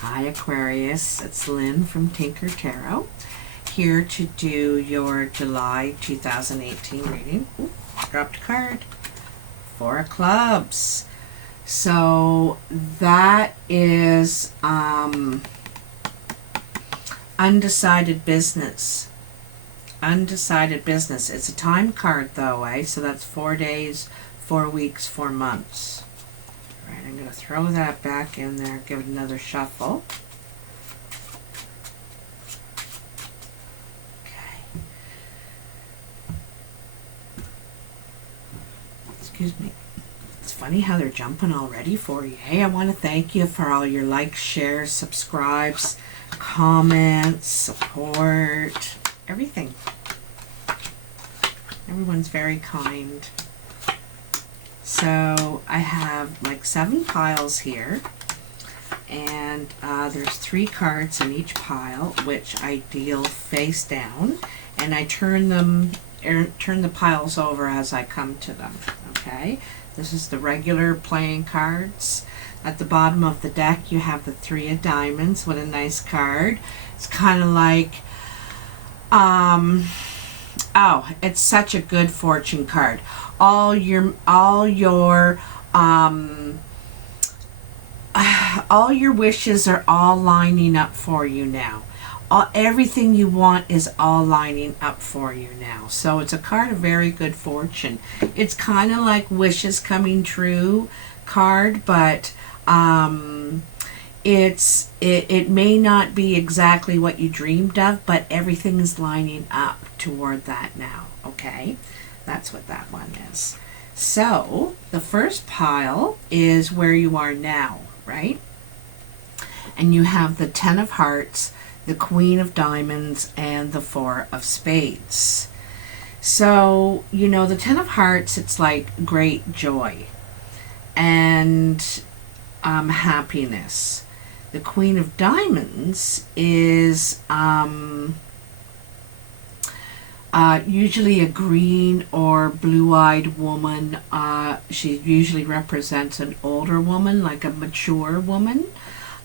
Hi Aquarius, it's Lynn from Tinker Tarot, here to do your July 2018 reading. Ooh, dropped a card. 4 of Clubs. So that is undecided business. Undecided business. It's a time card though, eh? So that's 4 days, 4 weeks, 4 months. Alright, I'm going to throw that back in there, give it another shuffle. Okay. Excuse me. It's funny how they're jumping already for you. Hey, I want to thank you for all your likes, shares, subscribes, comments, support, everything. Everyone's very kind. So I have like 7 piles here, and there's 3 cards in each pile, which I deal face down, and I turn the piles over as I come to them. Okay, this is the regular playing cards. At the bottom of the deck you have the 3 of Diamonds. What a nice card. It's kind of like oh, it's such a good fortune card. All your wishes are all lining up for you now. Everything you want is all lining up for you now. So it's a card of very good fortune. It's kind of like wishes coming true card, but it may not be exactly what you dreamed of, but everything is lining up toward that now. Okay, that's what that one is. So the first pile is where you are now, right? And you have the 10 of Hearts, the Queen of Diamonds, and the 4 of Spades. So, you know, the 10 of Hearts, it's like great joy and happiness. The Queen of Diamonds is usually a green or blue-eyed woman. She usually represents an older woman, like a mature woman.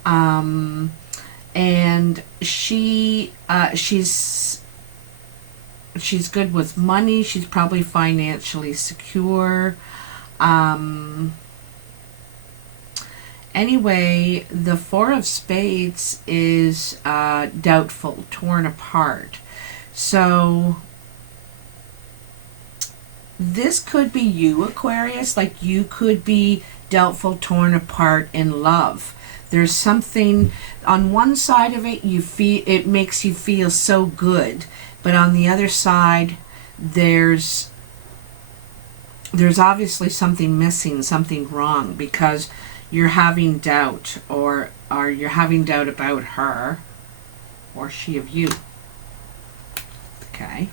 And she's good with money. She's probably financially secure. Anyway, the 4 of Spades is doubtful, torn apart. So this could be you, Aquarius. Like, you could be doubtful, torn apart in love. There's something on one side of it, you feel it makes you feel so good, but on the other side there's obviously something missing, something wrong, because you're having doubt, or you're having doubt about her, or she of you. Okay.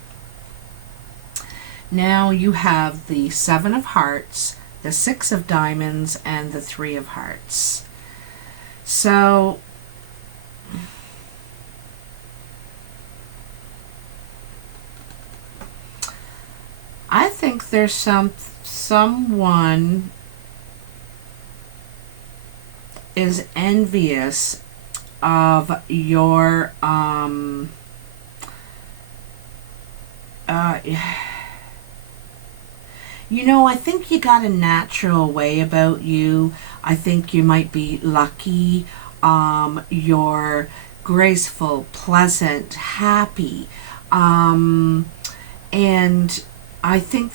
Now you have the 7 of Hearts, the 6 of Diamonds, and the 3 of Hearts. So I think there's someone is envious of your you know, I think you got a natural way about you. I think you might be lucky. You're graceful, pleasant, happy. And I think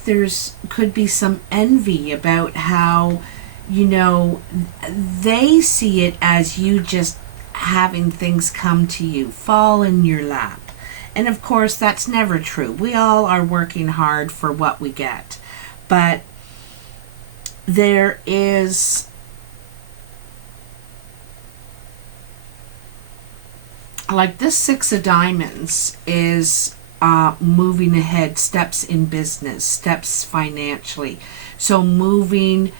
could be some envy about how, you know, they see it as you just having things come to you, fall in your lap. And of course, that's never true. We all are working hard for what we get. But there is like this 6 of Diamonds is moving ahead, steps in business, steps financially. So moving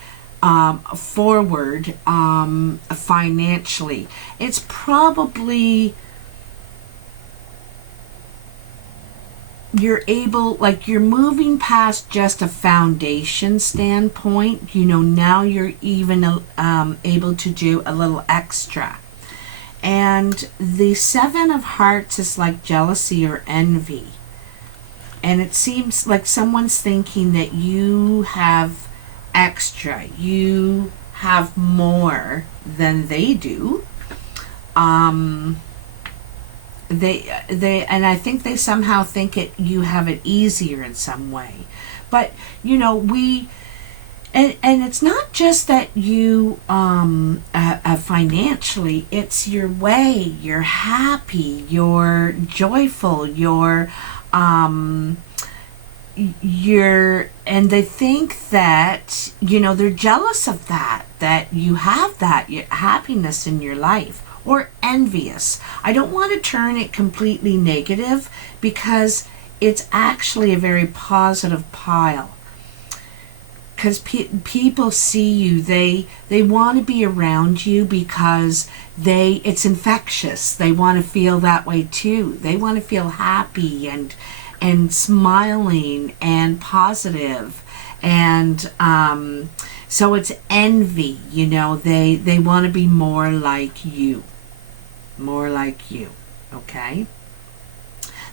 forward financially. It's probably you're moving past just a foundation standpoint. You know, now you're even able to do a little extra. And the Seven of Hearts is like jealousy or envy. And it seems like someone's thinking that you have extra, you have more than they do. They and I think they somehow think you have it easier in some way. But you know, and it's not just that you financially, it's your way, you're happy, you're joyful, and they think that, you know, they're jealous of that you have that happiness in your life, or envious. I don't want to turn it completely negative, because it's actually a very positive pile. Because people see you, they want to be around you, because it's infectious. They want to feel that way too. They want to feel happy and smiling and positive. And so it's envy, you know. They want to be more like you. More like you. Okay?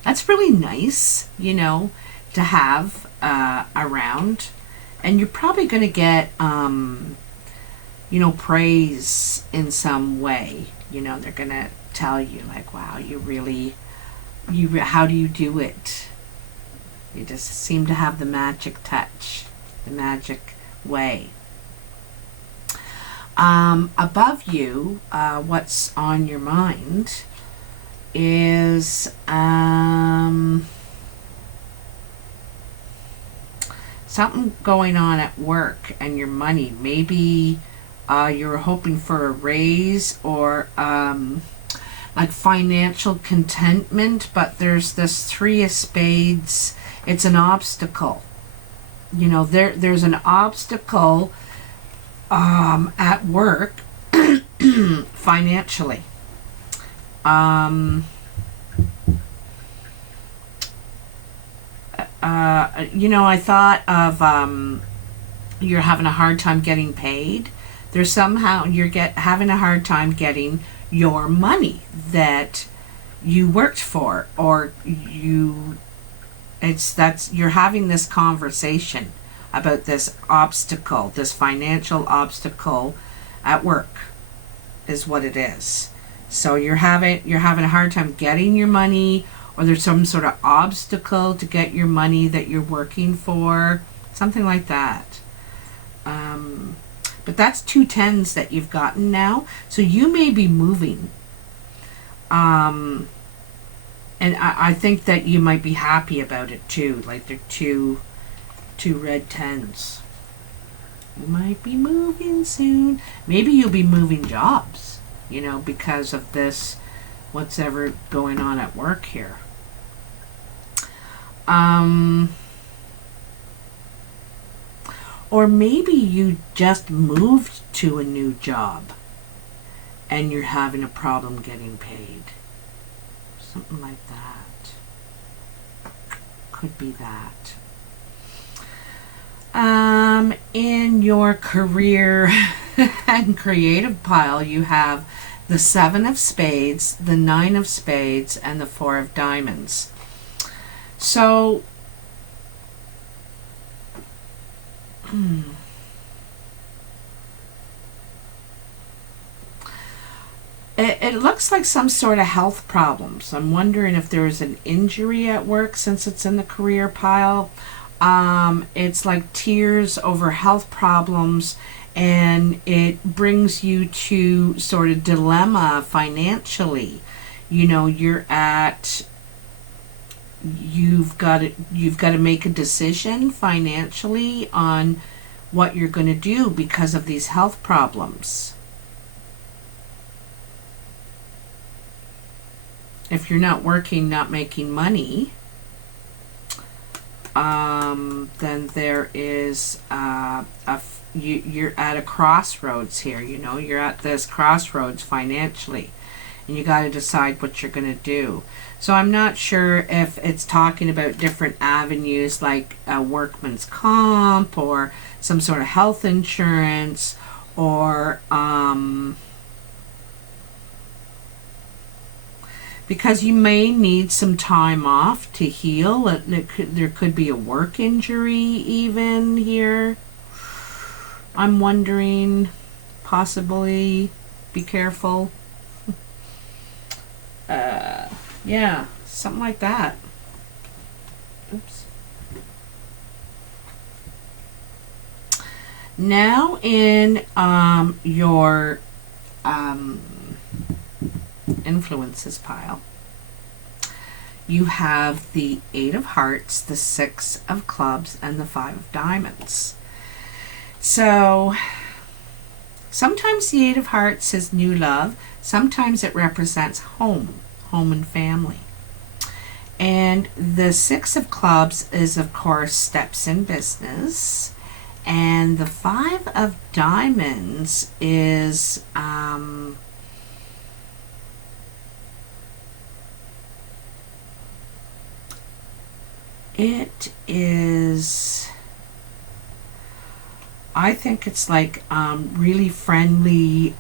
That's really nice, you know, to have around. And you're probably going to get, you know, praise in some way. You know, they're going to tell you, like, wow, how do you do it? You just seem to have the magic touch, the magic way. Above you, what's on your mind is something going on at work and your money. Maybe you're hoping for a raise, or like financial contentment, but there's this Three of Spades. It's an obstacle. You know, there's an obstacle at work financially. You know, I thought of you're having a hard time getting paid. There's somehow you're having a hard time getting your money that you worked for, or you're having this conversation about this obstacle, this financial obstacle at work is what it is. So you're having a hard time getting your money, or there's some sort of obstacle to get your money that you're working for, something like that. But that's 2 tens that you've gotten now. So you may be moving. And I think that you might be happy about it too. Like they're two red tens. You might be moving soon. Maybe you'll be moving jobs, you know, because of this, what's ever going on at work here. Or maybe you just moved to a new job and you're having a problem getting paid. Something like that. Could be that. In your career and creative pile, you have the 7 of Spades, the 9 of Spades, and the 4 of Diamonds. So, it looks like some sort of health problems. I'm wondering if there is an injury at work since it's in the career pile. It's like tears over health problems, and it brings you to sort of dilemma financially. You know, you've got to make a decision financially on what you're going to do because of these health problems. If you're not working, not making money, then there is you're at a crossroads here. You know, you're at this crossroads financially, and you got to decide what you're going to do. So I'm not sure if it's talking about different avenues like a workman's comp or some sort of health insurance, or because you may need some time off to heal. There could be a work injury even here. I'm wondering, possibly, be careful. Yeah, something like that. Oops. Now in your influences pile, you have the 8 of Hearts, the 6 of Clubs, and the 5 of Diamonds. So sometimes the 8 of Hearts is new love. Sometimes it represents home and family. And the 6 of Clubs is, of course, steps in business. And the 5 of Diamonds is it is, I think it's like really friendly,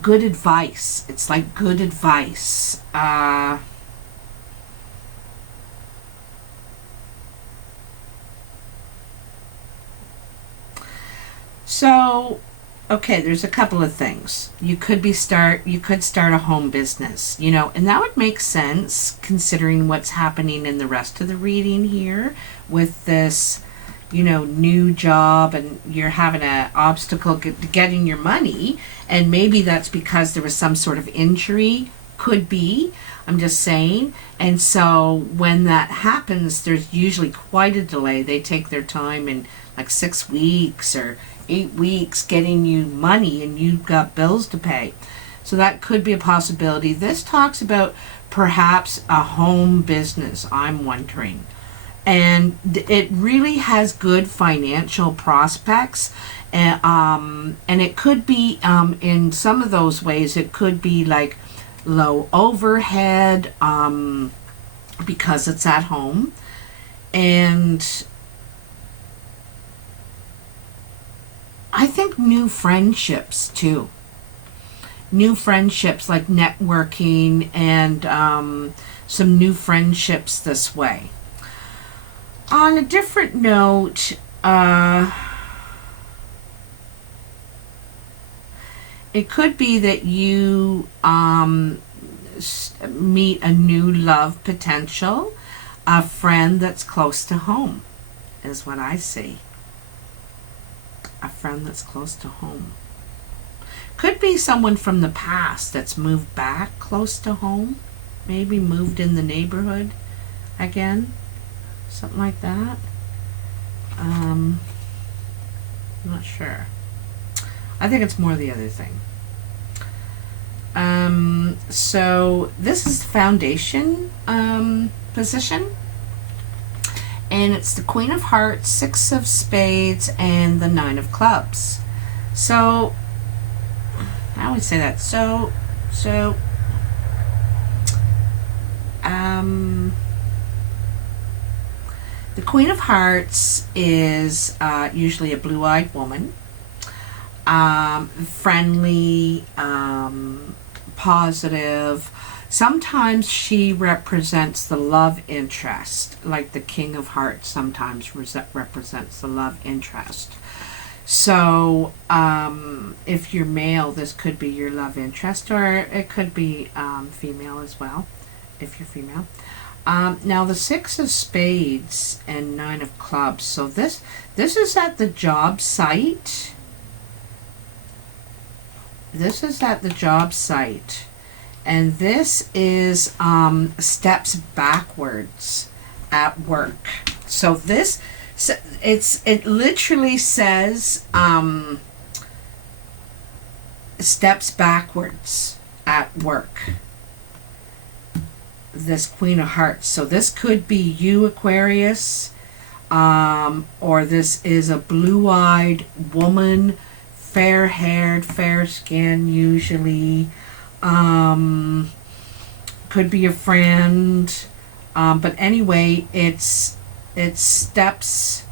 good advice. It's like good advice. So, okay, there's a couple of things. You could start a home business, you know, and that would make sense considering what's happening in the rest of the reading here with this, you know, new job, and you're having an obstacle getting your money, and maybe that's because there was some sort of injury. Could be, I'm just saying. And so when that happens, there's usually quite a delay. They take their time, in like 6 weeks or 8 weeks getting you money, and you've got bills to pay. So that could be a possibility. This talks about perhaps a home business, I'm wondering. And it really has good financial prospects. And it could be, in some of those ways, it could be like low overhead, because it's at home. And I think new friendships too. New friendships, like networking, and some new friendships this way. On a different note, it could be that you meet a new love potential, a friend that's close to home, is what I see. A friend that's close to home. Could be someone from the past that's moved back close to home, maybe moved in the neighborhood again, something like that. I'm not sure. I think it's more the other thing. So this is the foundation position, and it's the Queen of Hearts, 6 of Spades, and the 9 of Clubs. So I always say that. So the Queen of Hearts is usually a blue-eyed woman, friendly, positive. Sometimes she represents the love interest, like the King of Hearts sometimes represents the love interest. So if you're male, this could be your love interest, or it could be female as well, if you're female. Now the 6 of Spades and 9 of Clubs. So this is at the job site. This is at the job site. And this is steps backwards at work. So this, it literally says steps backwards at work. This Queen of Hearts. So this could be you, Aquarius, or this is a blue-eyed woman, fair-haired, fair-skinned usually. Could be a friend, but anyway, it's steps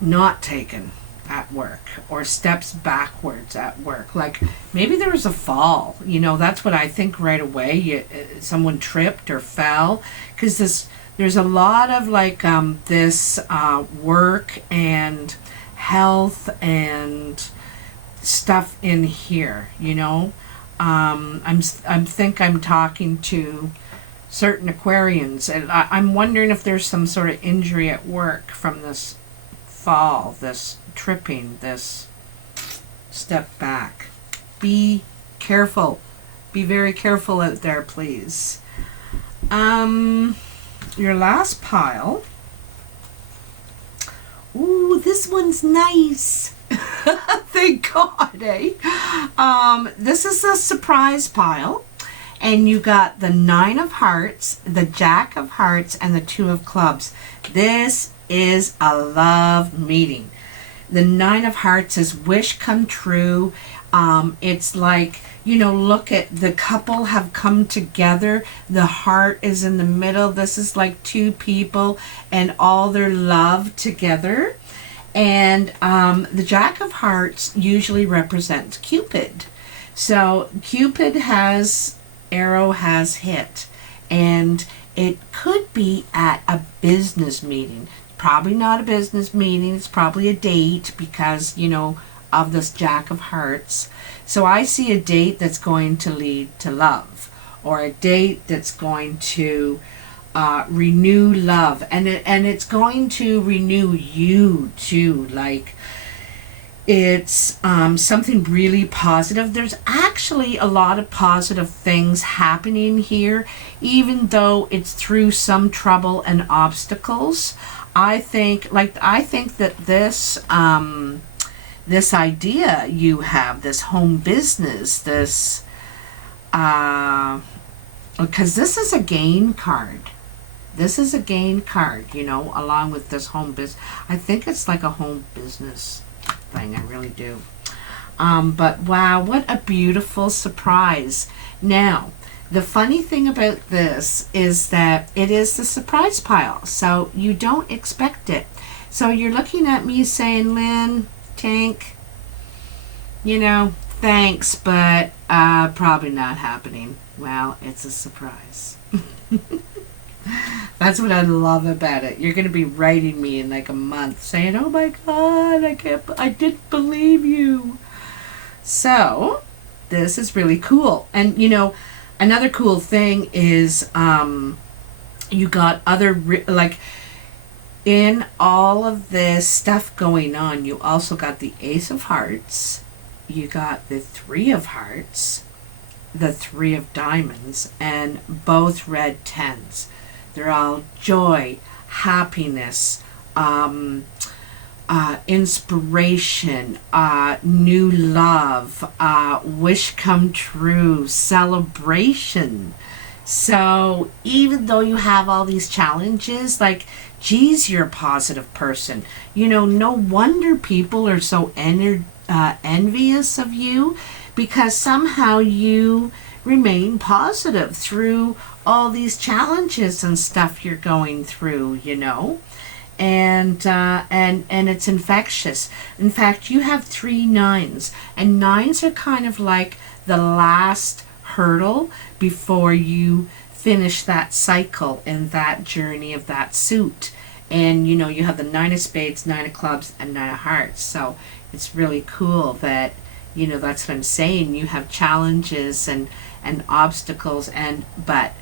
not taken. at work or steps backwards at work. Like maybe there was a fall. You know, that's what I think right away. Someone tripped or fell, because there's a lot of like this work and health and stuff in here. You know, I'm talking to certain Aquarians, and I'm wondering if there's some sort of injury at work from this fall, this tripping, this step back. Be careful. Be very careful out there, please. Your last pile. Ooh, this one's nice. Thank God, eh? This is a surprise pile. And you got the 9 of hearts, the Jack of hearts, and the 2 of clubs. This is a love meeting. The 9 of hearts is wish come true. It's like, you know, look at the couple have come together. The heart is in the middle. This is like 2 people and all their love together. And the Jack of hearts usually represents Cupid. So Cupid arrow has hit, and it could be at a business meeting. Probably not a business meeting, it's probably a date, because, you know, of this Jack of hearts. So I see a date that's going to lead to love, or a date that's going to renew love, and it's going to renew you too. Like, it's something really positive. There's actually a lot of positive things happening here, even though it's through some trouble and obstacles. I think that this this idea you have, this home business, this because this is a gain card. This is a gain card, you know, along with this home business. I think it's like a home business thing. I really do. But wow, what a beautiful surprise. Now, the funny thing about this is that it is the surprise pile, so you don't expect it. So you're looking at me saying, Lynn, Tank, you know, thanks, but probably not happening. Well, it's a surprise. That's what I love about it. You're going to be writing me in like a month saying, oh my God, I didn't believe you. So this is really cool. And you know, another cool thing is you got like in all of this stuff going on, you also got the Ace of Hearts, you got the 3 of Hearts, the 3 of Diamonds, and both red 10s. They're all joy, happiness, inspiration, new love, wish come true, celebration. So even though you have all these challenges, like, geez, you're a positive person. You know, no wonder people are so envious of you, because somehow you remain positive through all these challenges and stuff you're going through, you know. And it's infectious. In fact, you have 3 9s, and 9s are kind of like the last hurdle before you finish that cycle and that journey of that suit. And you know, you have the 9 of spades, 9 of clubs, and 9 of hearts. So it's really cool that, you know, that's what I'm saying. You have challenges and obstacles, but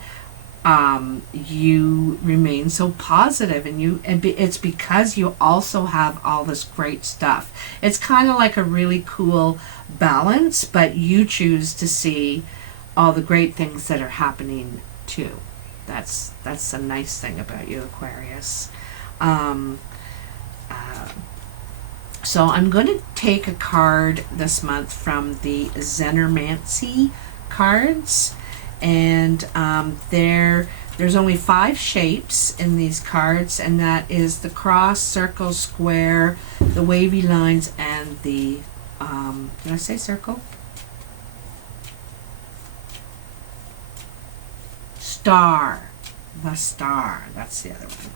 you remain so positive, and it's because you also have all this great stuff. It's kind of like a really cool balance, but you choose to see all the great things that are happening too. That's a nice thing about you, Aquarius. So I'm going to take a card this month from the Zenermancy cards, and there's only 5 shapes in these cards, and that is the cross, circle, square, the wavy lines, and the did I say circle? Star. The star. That's the other one.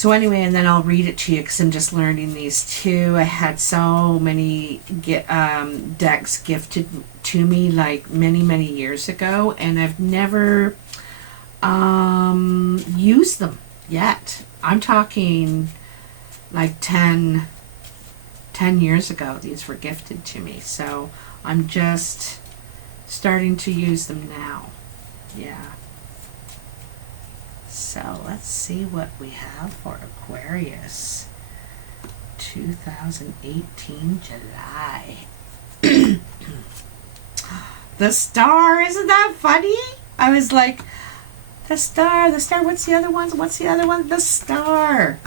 So anyway, and then I'll read it to you because I'm just learning these too. I had so many decks gifted to me like many years ago, and I've never used them yet. I'm talking like 10 years ago these were gifted to me, so I'm just starting to use them now. Yeah. So let's see what we have for Aquarius 2018 July. The star, isn't that funny? I was like, the star, what's the other one? What's the other one? The star.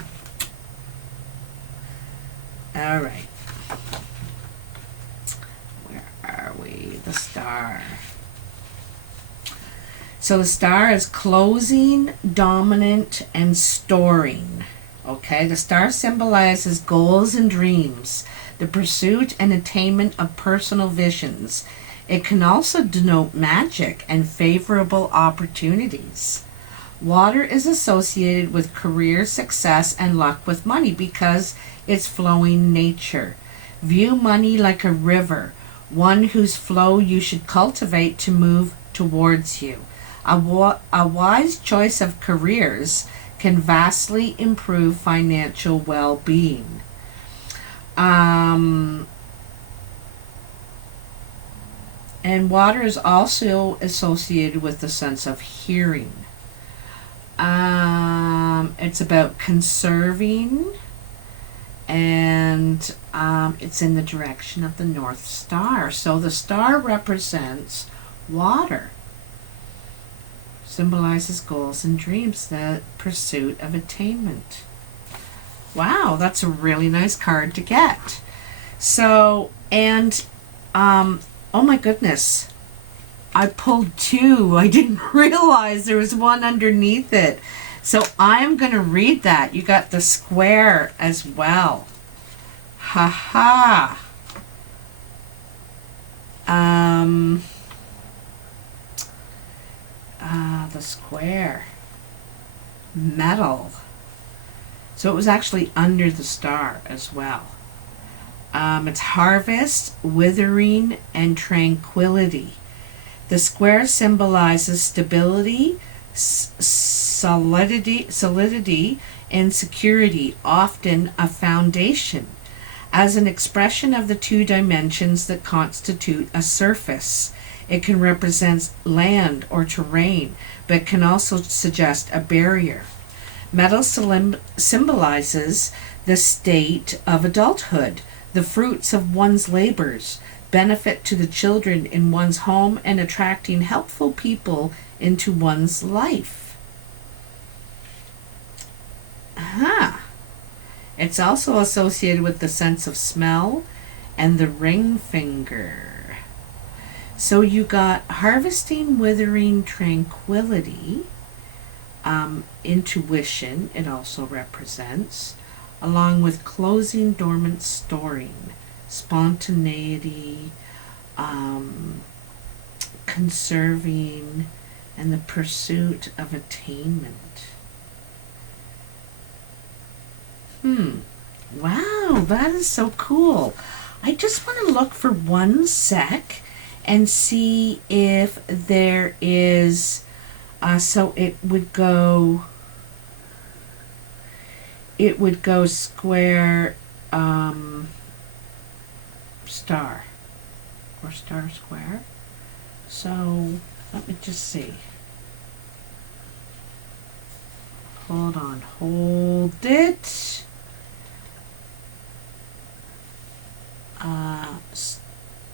All right. Where are we? The star. So the star is closing, dominant, and storing. Okay, the star symbolizes goals and dreams, the pursuit and attainment of personal visions. It can also denote magic and favorable opportunities. Water is associated with career success and luck with money because it's flowing nature. View money like a river, one whose flow you should cultivate to move towards you. A wise choice of careers can vastly improve financial well-being. And water is also associated with the sense of hearing. It's about conserving, and it's in the direction of the North Star. So the star represents water. Symbolizes goals and dreams, the pursuit of attainment. Wow, that's a really nice card to get. So, and, oh my goodness, I pulled two. I didn't realize there was one underneath it. So I'm going to read that. You got the square as well. Ha ha. The square. Metal. So it was actually under the star as well. It's harvest, withering, and tranquility. The square symbolizes stability, solidity, and security, often a foundation, as an expression of the two dimensions that constitute a surface. It can represent land or terrain, but can also suggest a barrier. Metal symbolizes the state of adulthood, the fruits of one's labors, benefit to the children in one's home, and attracting helpful people into one's life. It's also associated with the sense of smell and the ring finger. So you got harvesting, withering, tranquility, intuition, it also represents, along with closing, dormant, storing, spontaneity, conserving, and the pursuit of attainment. Wow, that is so cool. I just want to look for 1 sec and see if there is, so it would go square, star, or star square. So let me just see. Hold on, hold it.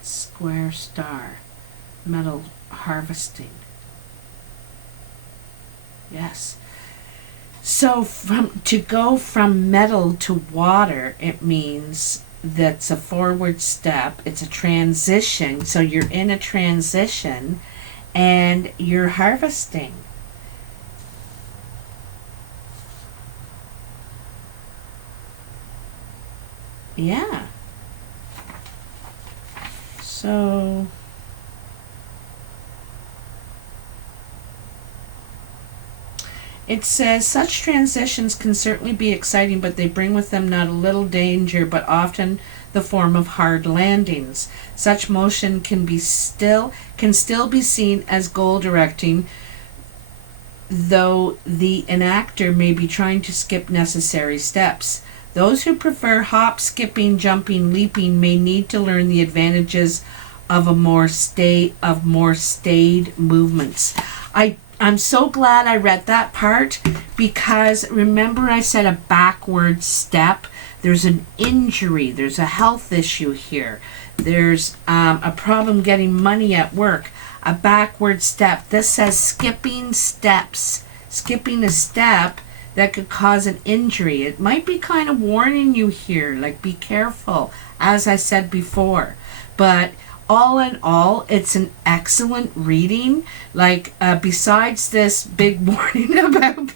Square star, metal harvesting. Yes. So to go from metal to water, it means that's a forward step. It's a transition. So you're in a transition and you're harvesting. Yeah. So It says such transitions can certainly be exciting, but they bring with them not a little danger, but often the form of hard landings. Such motion can still be seen as goal directing, though the enactor may be trying to skip necessary steps. Those who prefer hop, skipping, jumping, leaping may need to learn the advantages of more staid movements. I'm so glad I read that part, because remember I said a backward step. There's an injury, there's a health issue here, there's a problem getting money at work. A backward step. This says skipping steps. Skipping a step that could cause an injury. It might be kind of warning you here, like be careful, as I said before. But all in all, it's an excellent reading. Like, besides this big warning about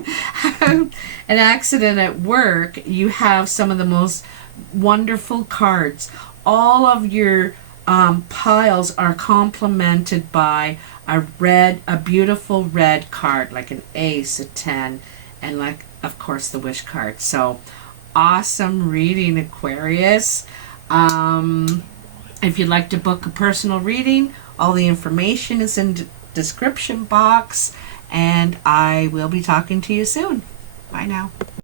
an accident at work, you have some of the most wonderful cards. All of your piles are complemented by a beautiful red card, like an ace, a 10, and like, of course, the wish card. So, awesome reading, Aquarius. If you'd like to book a personal reading, all the information is in the description box, and I will be talking to you soon. Bye now.